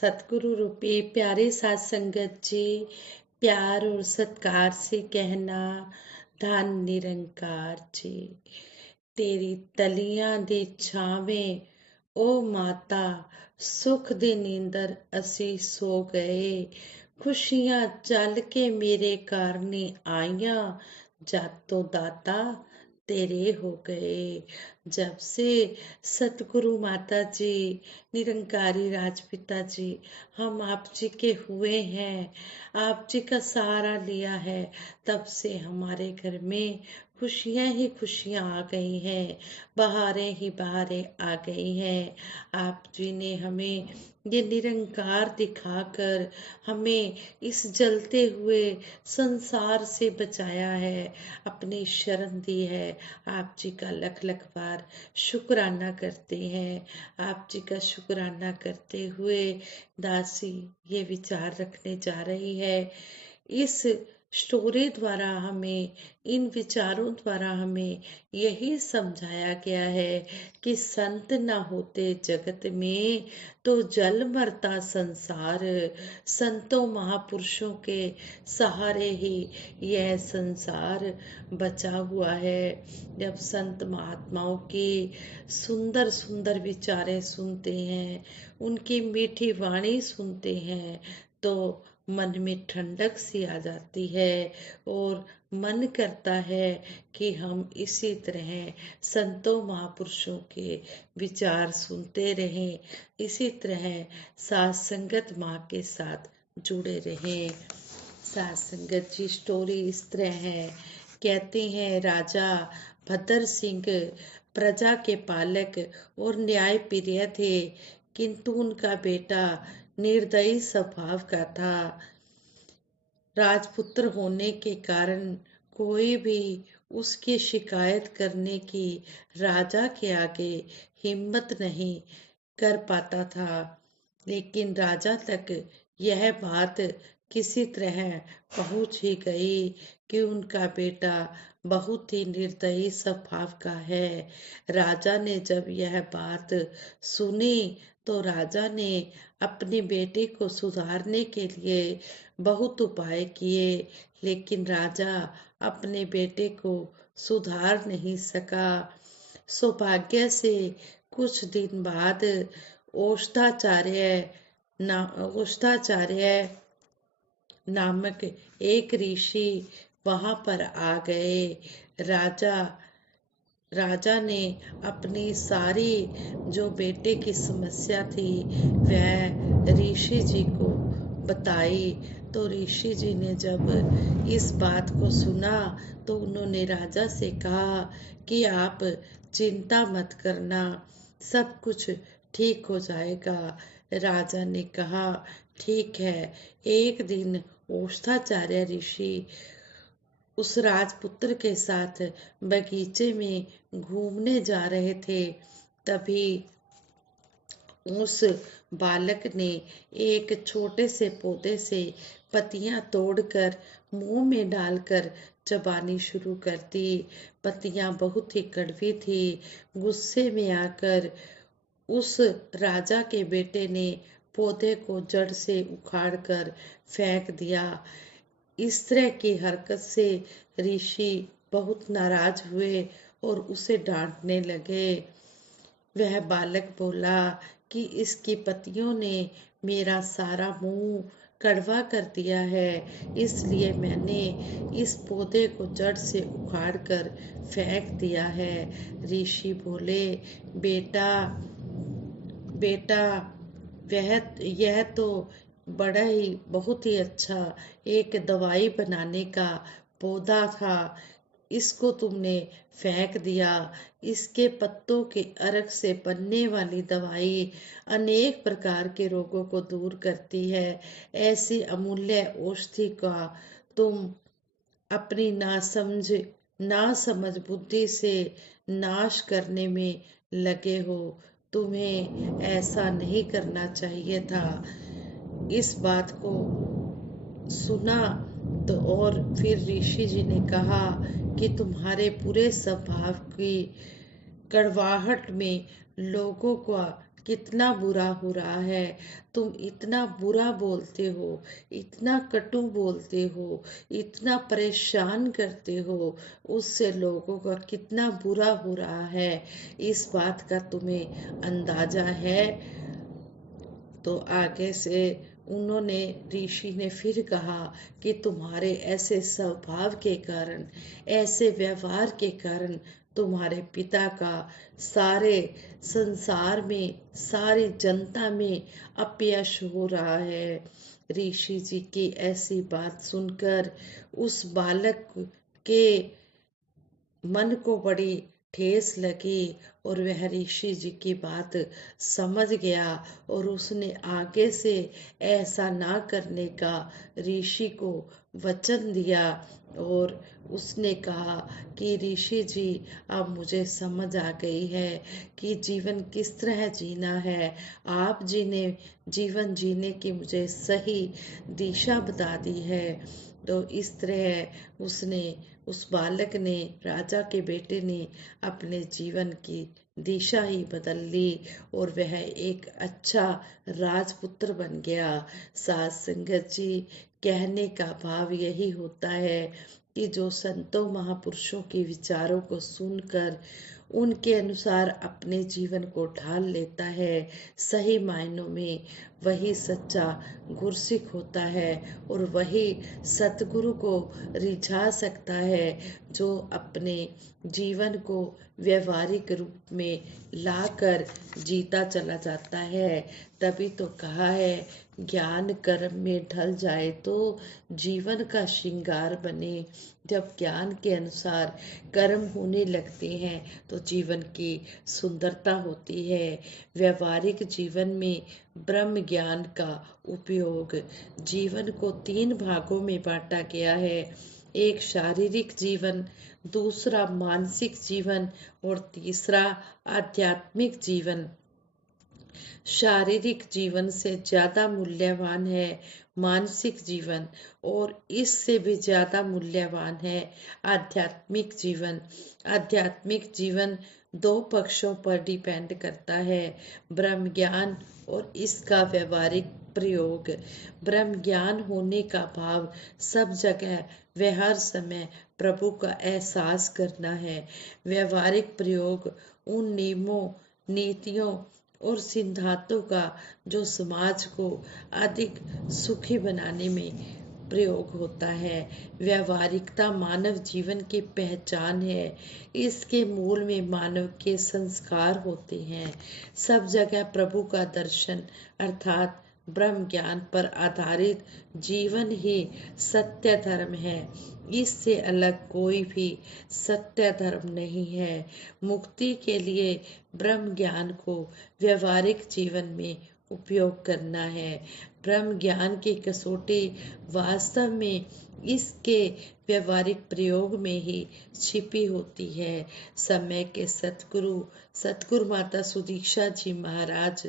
सतगुरु रूपी प्यारे साथ संगत जी, प्यार और सत्कार से कहना, धन निरंकार जी। तेरी तलियां दे छावें ओ माता, सुख दी नींदर असी सो गए। खुशियां चल के मेरे घर नी आईयां, जद तो दाता तेरे हो गए। जब से सतगुरु माता जी, निरंकारी राजपिता जी, हम आप जी के हुए हैं, आप जी का सहारा लिया है, तब से हमारे घर में खुशियां ही खुशियां आ गई हैं, बहारें ही बहारें आ गई हैं। आप जी ने हमें ये निरंकार दिखाकर हमें इस जलते हुए संसार से बचाया है, अपनी शरण दी है। आप जी का लख लख बार शुक्राना करते हैं। आप जी का शुक्राना करते हुए दासी ये विचार रखने जा रही है। इस स्टोरी द्वारा हमें, इन विचारों द्वारा हमें यही समझाया गया है कि संत न होते जगत में तो जल मरता संसार। संतों महापुरुषों के सहारे ही यह संसार बचा हुआ है। जब संत महात्माओं की सुंदर सुंदर विचारें सुनते हैं, उनकी मीठी वाणी सुनते हैं, तो मन में ठंडक सी आ जाती है और मन करता है कि हम इसी तरह संतों महापुरुषों के विचार सुनते रहें, इसी तरह साथ संगत माँ के साथ जुड़े रहें। साथ संगत जी स्टोरी इस तरह है। कहते हैं राजा भद्र सिंह प्रजा के पालक और न्याय प्रिय थे, किंतु उनका बेटा निर्दयी स्वभाव का था। राजपुत्र होने के कारण कोई भी उसकी शिकायत करने की राजा के आगे हिम्मत नहीं कर पाता था। लेकिन राजा तक यह बात किसी तरह पहुंच ही गई कि उनका बेटा बहुत ही निर्दयी स्वभाव का है। राजा ने जब यह बात सुनी तो राजा ने अपने बेटे को सुधारने के लिए बहुत उपाय किए, लेकिन राजा अपने बेटे को सुधार नहीं सका। सौभाग्य से कुछ दिन बाद औषधाचार्य नामक एक ऋषि वहां पर आ गए। राजा राजा ने अपनी सारी जो बेटे की समस्या थी वह ऋषि जी को बताई। तो ऋषि जी ने जब इस बात को सुना तो उन्होंने राजा से कहा कि आप चिंता मत करना, सब कुछ ठीक हो जाएगा। राजा ने कहा ठीक है। एक दिन औषधाचार्य ऋषि उस राजपुत्र के साथ बगीचे में घूमने जा रहे थे। तभी उस बालक ने एक छोटे से पौधे से पत्तियां तोड़कर मुंह में डालकर चबानी शुरू कर दी। पत्तियां बहुत ही कड़वी थी। गुस्से में आकर उस राजा के बेटे ने पौधे को जड़ से उखाड़कर फेंक दिया। इस तरह की हरकत से ऋषि बहुत नाराज हुए और उसे डांटने लगे। वह बालक बोला कि इसकी पत्तियों ने मेरा सारा मुंह कड़वा कर दिया है, इसलिए मैंने इस पौधे को जड़ से उखाड़कर फेंक दिया है। ऋषि बोले बेटा बेटा यह तो बड़ा ही बहुत ही अच्छा एक दवाई बनाने का पौधा था, इसको तुमने फेंक दिया। इसके पत्तों के अर्क से बनने वाली दवाई अनेक प्रकार के रोगों को दूर करती है। ऐसी अमूल्य औषधि का तुम अपनी नासमझ बुद्धि से नाश करने में लगे हो। तुम्हें ऐसा नहीं करना चाहिए था। इस बात को सुना तो और फिर ऋषि जी ने कहा कि तुम्हारे पूरे स्वभाव की कड़वाहट में लोगों कितना बुरा हो रहा है, तुम इतना बुरा बोलते हो, इतना कटु बोलते हो, इतना परेशान करते हो, उससे लोगों का कितना बुरा हो रहा है, इस बात का तुम्हें अंदाजा है? तो आगे से उन्होंने ऋषि ने फिर कहा कि तुम्हारे ऐसे स्वभाव के कारण, ऐसे व्यवहार के कारण तुम्हारे पिता का सारे संसार में, सारी जनता में अपयश हो रहा है। ऋषि जी की ऐसी बात सुनकर उस बालक के मन को बड़ी ठेस लगी और वह ऋषि जी की बात समझ गया और उसने आगे से ऐसा ना करने का ऋषि को वचन दिया। और उसने कहा कि ऋषि जी, अब मुझे समझ आ गई है कि जीवन किस तरह जीना है। आप जी ने जीवन जीने की मुझे सही दिशा बता दी है। तो इस तरह उसने, उस बालक ने, राजा के बेटे ने अपने जीवन की दिशा ही बदल ली और वह एक अच्छा राजपुत्र बन गया। साथ संगत जी, कहने का भाव यही होता है कि जो संतों महापुरुषों के विचारों को सुनकर उनके अनुसार अपने जीवन को ढाल लेता है, सही मायनों में वही सच्चा गुरसिख होता है और वही सतगुरु को रिझा सकता है, जो अपने जीवन को व्यवहारिक रूप में लाकर जीता चला जाता है। तभी तो कहा है, ज्ञान कर्म में ढल जाए तो जीवन का श्रृंगार बने। जब ज्ञान के अनुसार कर्म होने लगते हैं तो जीवन की सुंदरता होती है। व्यवहारिक जीवन में ब्रह्म ज्ञान का उपयोग, जीवन को 3 भागों में बांटा गया है। एक शारीरिक जीवन, दूसरा मानसिक जीवन और तीसरा आध्यात्मिक जीवन। शारीरिक जीवन से ज्यादा मूल्यवान है मानसिक जीवन और इससे भी ज्यादा मूल्यवान है आध्यात्मिक जीवन। आध्यात्मिक जीवन 2 पक्षों पर डिपेंड करता है, ब्रह्म ज्ञान और इसका व्यवहारिक प्रयोग। ब्रह्म ज्ञान होने का भाव सब जगह व हर समय प्रभु का एहसास करना है। व्यवहारिक प्रयोग उन नियमों, नीतियों और सिद्धांतों का जो समाज को अधिक सुखी बनाने में प्रयोग होता है। व्यवहारिकता मानव जीवन की पहचान है। इसके मूल में मानव के संस्कार होते हैं। सब जगह प्रभु का दर्शन अर्थात ब्रह्म ज्ञान पर आधारित जीवन ही सत्य धर्म है। इससे अलग कोई भी सत्य धर्म नहीं है। मुक्ति के लिए ब्रह्म ज्ञान को व्यवहारिक जीवन में उपयोग करना है। ब्रह्म ज्ञान की कसौटी वास्तव में इसके व्यवहारिक प्रयोग में ही छिपी होती है। समय के सतगुरु माता सुदीक्षा जी महाराज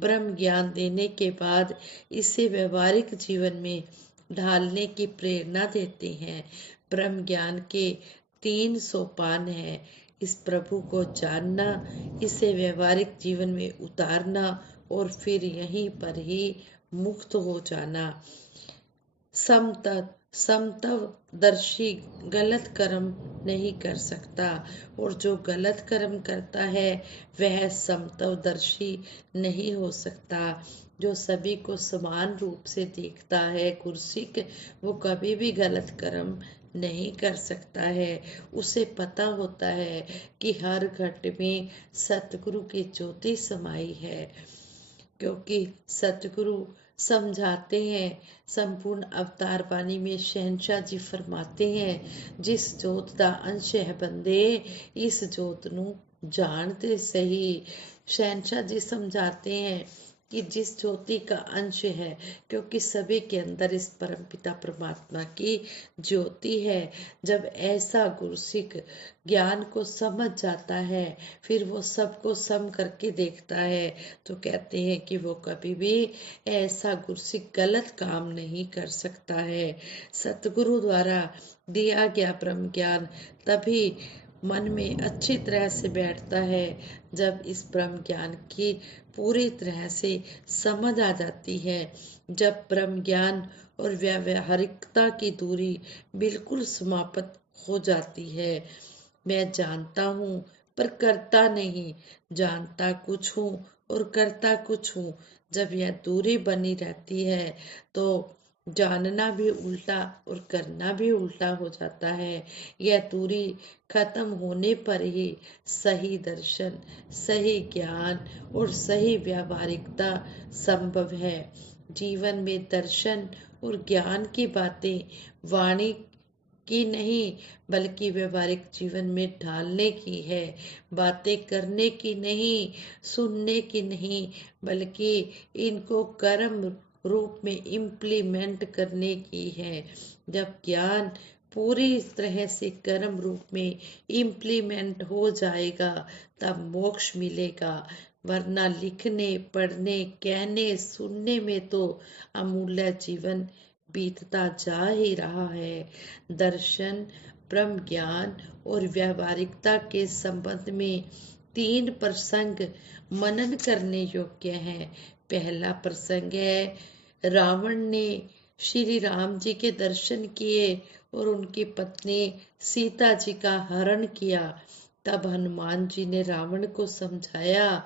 ब्रह्म ज्ञान देने के बाद इसे व्यवहारिक जीवन में ढालने की प्रेरणा देते हैं। ब्रह्म ज्ञान के 3 सोपान हैं। इस प्रभु को जानना, इसे व्यवहारिक जीवन में उतारना और फिर यहीं पर ही मुक्त हो जाना। समतवदर्शी गलत कर्म नहीं कर सकता और जो गलत कर्म करता है वह समतवदर्शी नहीं हो सकता। जो सभी को समान रूप से देखता है गुरसिख, वो कभी भी गलत कर्म नहीं कर सकता है। उसे पता होता है कि हर घट में सतगुरु की ज्योति समाई है, क्योंकि सतगुरु समझाते हैं। संपूर्ण अवतार बानी में शहनशाह जी फरमाते हैं, जिस जोत दा अंश है बंदे, इस जोत नू जानते सही। शहनशाह जी समझाते हैं कि जिस ज्योति का अंश है, क्योंकि सभी के अंदर इस परमपिता परमात्मा की ज्योति है। जब ऐसा गुरसिख ज्ञान को समझ जाता है, फिर वो सबको सम करके देखता है, तो कहते हैं कि वो कभी भी ऐसा गुरसिख गलत काम नहीं कर सकता है। सतगुरु द्वारा दिया गया ब्रह्म ज्ञान तभी मन में अच्छी तरह से बैठता है। जब इस ब्रह्म ज्ञान की पूरी तरह से समझ आ जाती है, जब ब्रह्म ज्ञान और व्यावहारिकता की दूरी बिल्कुल समाप्त हो जाती है। मैं जानता हूँ पर करता नहीं, जानता कुछ हूँ और करता कुछ हूँ। जब यह दूरी बनी रहती है तो जानना भी उल्टा और करना भी उल्टा हो जाता है। यह दूरी खत्म होने पर ही सही दर्शन, सही ज्ञान और सही व्यावहारिकता संभव है। जीवन में दर्शन और ज्ञान की बातें वाणी की नहीं बल्कि व्यवहारिक जीवन में ढालने की है। बातें करने की नहीं, सुनने की नहीं, बल्कि इनको कर्म रूप में इम्प्लीमेंट करने की है। जब ज्ञान पूरी तरह से कर्म रूप में इम्प्लीमेंट हो जाएगा तब मोक्ष मिलेगा, वरना लिखने, पढ़ने, कहने, सुनने में तो अमूल्य जीवन बीतता जा ही रहा है। दर्शन, ब्रह्म ज्ञान और व्यावहारिकता के संबंध में 3 प्रसंग मनन करने योग्य हैं। पहला प्रसंग है, रावण ने श्री राम जी के दर्शन किए और उनकी पत्नी सीता जी का हरण किया। तब हनुमान जी ने रावण को समझाया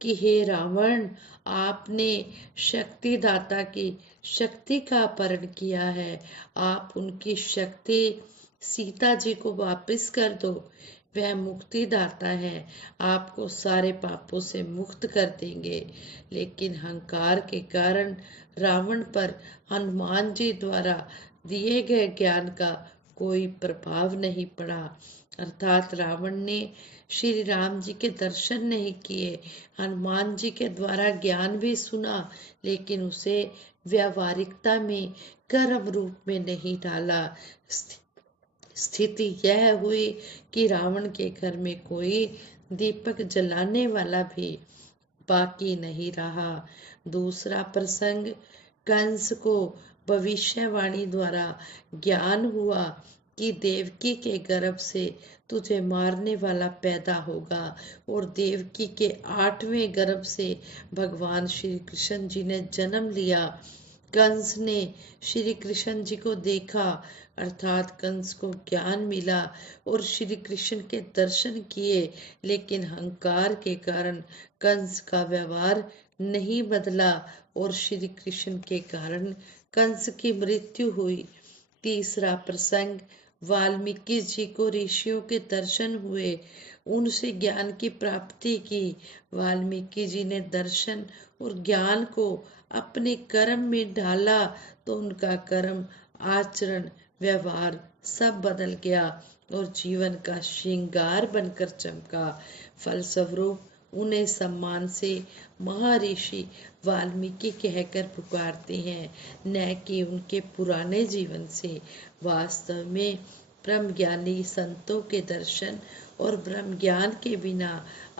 कि हे रावण, आपने शक्ति दाता की शक्ति का अपहरण किया है। आप उनकी शक्ति सीता जी को वापस कर दो। वह मुक्ति दाता है, आपको सारे पापों से मुक्त कर देंगे। लेकिन अहंकार के कारण रावण पर हनुमान जी द्वारा दिए गए ज्ञान का कोई प्रभाव नहीं पड़ा। अर्थात रावण ने श्री राम जी के दर्शन नहीं किए, हनुमान जी के द्वारा ज्ञान भी सुना, लेकिन उसे व्यावहारिकता में कर्म रूप में नहीं डाला। स्थिति यह हुई कि रावण के घर में कोई दीपक जलाने वाला भी बाकी नहीं रहा। दूसरा प्रसंग, कंस को भविष्यवाणी द्वारा ज्ञान हुआ कि देवकी के गर्भ से तुझे मारने वाला पैदा होगा, और देवकी के 8वें गर्भ से भगवान श्री कृष्ण जी ने जन्म लिया। कंस ने श्री कृष्ण जी को देखा, अर्थात कंस को ज्ञान मिला और श्री कृष्ण के दर्शन किए, लेकिन अहंकार के कारण कंस का व्यवहार नहीं बदला और श्री कृष्ण के कारण कंस की मृत्यु हुई। तीसरा प्रसंग, वाल्मीकि जी को ऋषियों के दर्शन हुए, उनसे ज्ञान की प्राप्ति की। वाल्मीकि जी ने दर्शन और ज्ञान को अपने कर्म में ढाला तो उनका कर्म, आचरण, व्यवहार सब बदल गया और जीवन का श्रृंगार बनकर चमका। फलस्वरूप उन्हें सम्मान से महर्षि वाल्मीकि कहकर पुकारते हैं, न कि उनके पुराने जीवन से। वास्तव में ब्रह्म ज्ञानी संतों के दर्शन और ब्रह्म ज्ञान के बिना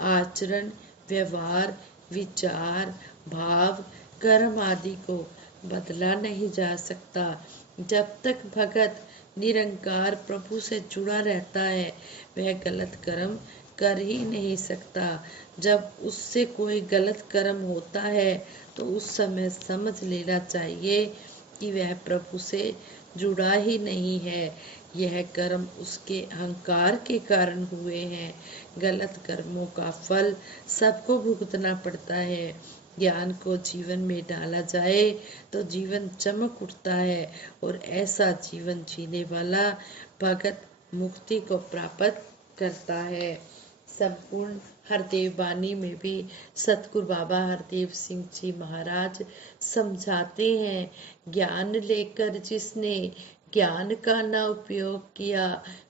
आचरण, व्यवहार, विचार, भाव, कर्म आदि को बदला नहीं जा सकता। जब तक भगत निरंकार प्रभु से जुड़ा रहता है वह गलत कर्म कर ही नहीं सकता। जब उससे कोई गलत कर्म होता है तो उस समय समझ लेना चाहिए कि वह प्रभु से जुड़ा ही नहीं है, यह कर्म उसके अहंकार के कारण हुए हैं। गलत कर्मों का फल सबको भुगतना पड़ता है। ज्ञान को जीवन में डाला जाए तो जीवन चमक उठता है और ऐसा जीवन जीने वाला भगत मुक्ति को प्राप्त करता है। संपूर्ण हरदेव वाणी में भी सतगुरु बाबा हरदेव सिंह जी महाराज समझाते हैं, ज्ञान लेकर जिसने ज्ञान का न उपयोग किया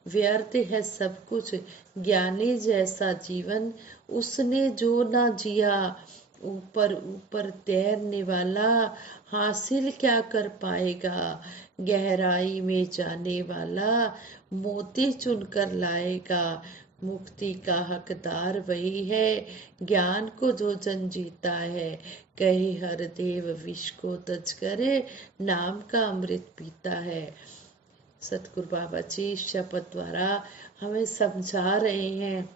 व्यर्थ है सब कुछ। ज्ञानी जैसा जीवन उसने जो न जिया, ऊपर ऊपर तैरने वाला हासिल क्या कर पाएगा। गहराई में जाने वाला मोती चुन कर लाएगा। मुक्ति का हकदार वही है ज्ञान को जो जन जीता है। कहे हर देव विष को तज करे, नाम का अमृत पीता है। सतगुरु बाबा जी इस शब्द द्वारा हमें समझा रहे हैं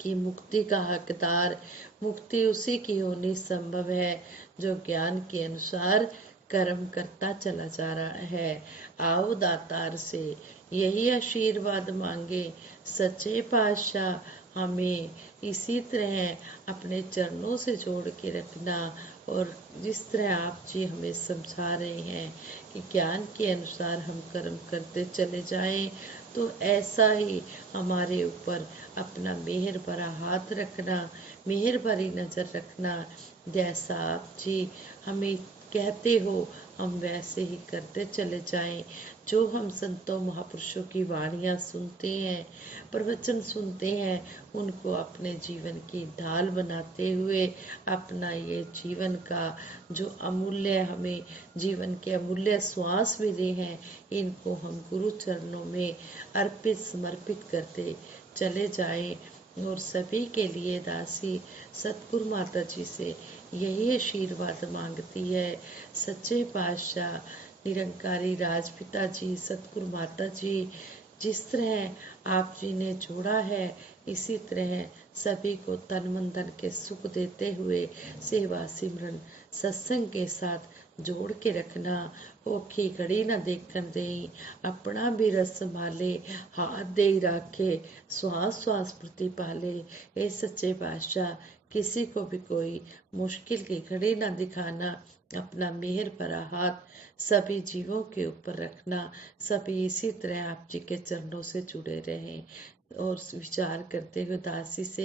कि मुक्ति का हकदार, मुक्ति उसी की होनी संभव है जो ज्ञान के अनुसार कर्म करता चला जा रहा है। आओ दातार से यही आशीर्वाद मांगे, सच्चे पातशाह हमें इसी तरह अपने चरणों से जोड़ के रखना। और जिस तरह आप जी हमें समझा रहे हैं कि ज्ञान के अनुसार हम कर्म करते चले जाएं, तो ऐसा ही हमारे ऊपर अपना मेहर भरा हाथ रखना, मेहर भरी नज़र रखना। जैसा आप जी हमें कहते हो हम वैसे ही करते चले जाएं। जो हम संतों महापुरुषों की वाणियाँ सुनते हैं, प्रवचन सुनते हैं, उनको अपने जीवन की ढाल बनाते हुए अपना ये जीवन का जो अमूल्य हमें जीवन के अमूल्य श्वास मिले हैं, इनको हम गुरु चरणों में अर्पित समर्पित करते चले जाएं। और सभी के लिए दासी सतगुरु माता जी से यही आशीर्वाद मांगती है। सच्चे पातशाह निरंकारी राजपिता जी सतगुरु माता जी जिस तरह आप जी ने जोड़ा है, इसी तरह सभी को तन मन धन के सुख देते हुए सेवा सिमरन सत्संग के साथ जोड़ के रखना। औखी घड़ी न देखन देई, अपना भी रस संभाले, हाथ दे राखे, श्वास श्वास प्रतिपाले। ए सच्चे बादशाह किसी को भी कोई मुश्किल की घड़ी न दिखाना, अपना मेहर भरा हाथ सभी जीवों के ऊपर रखना। सभी इसी तरह आप जी के चरणों से जुड़े रहें। और विचार करते हुए दासी से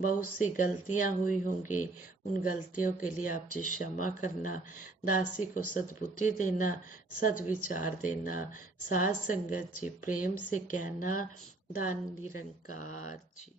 बहुत सी गलतियां हुई होंगी, उन गलतियों के लिए आप जी क्षमा करना, दासी को सद्बुद्धि देना, सद्विचार देना। साथ संगत जी प्रेम से कहना, दान निरंकार जी।